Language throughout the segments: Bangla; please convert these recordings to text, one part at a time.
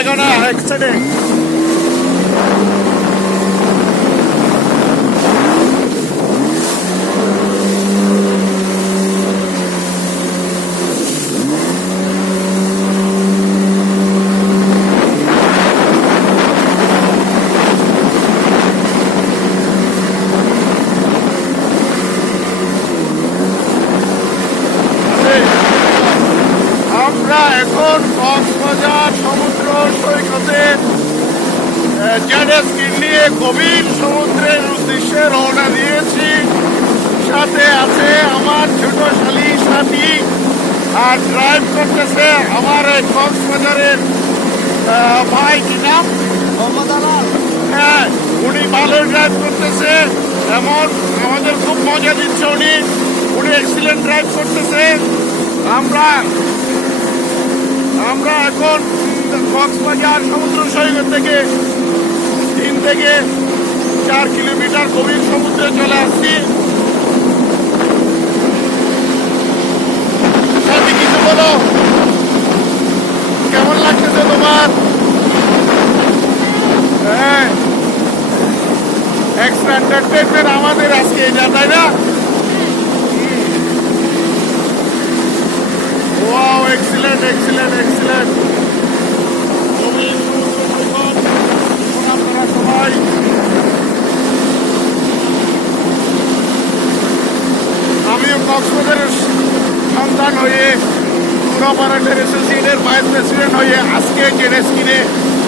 জায়গা না, এক সাইডে। আমরা এখন কক্সবাজার সমুদ্র সৈকতে জেট-স্কি নিয়ে গভীর সমুদ্রের উদ্দেশ্যে রওনা দিয়েছি। সাথে আছে আমার ছোট শালী সাথী, আর ড্রাইভ করতেছে আমার এই কক্সবাজারের ভাই, কি নাম? হ্যাঁ, উনি ভালো ড্রাইভ করতেছে, এমন আমাদের খুব মজা দিচ্ছে উনি এক্সিলেন্ট ড্রাইভ করতেছে। আমরা এখন কক্সবাজার সমুদ্র সৈকত থেকে 3 থেকে 4 কিলোমিটার গভীর সমুদ্রে চলে আসছি। সাথে কিছু বলো, কেমন লাগতেছে তোমার? হ্যাঁ, এক্সট্রা এন্টারটেনমেন্ট আমাদের আজকে এটা, তাই না? Wow, excellent excellent excellent. আপনারা সবাই আমিও কক্সবাজারের সন্তান হয়ে, ট্যুর অপারেটর অ্যাসোসিয়েশনের ভাইস প্রেসিডেন্ট হয়ে আজকে জেট-স্কিনে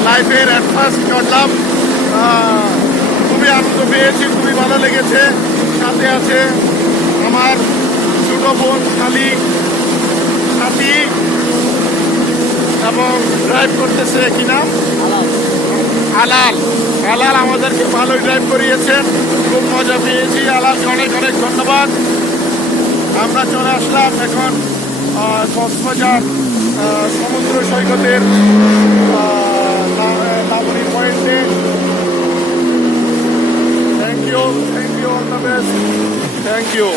লাইফের অ্যাট ফার্স্ট চড়লাম। খুবই আনন্দ পেয়েছি, খুবই ভালো লেগেছে। সাথে আছে আমার ছোট বোন শালী সাথী, এবং ড্রাইভ করতেছে কি নাম? আলাল। আলাল আমাদেরকে ভালোই ড্রাইভ করিয়েছেন, খুব মজা পেয়েছি। আলালকে অনেক অনেক ধন্যবাদ। আমরা চলে আসলাম এখন কক্সবাজার সমুদ্র সৈকতের লাবণী পয়েন্টে। Thank you, all the best, thank you.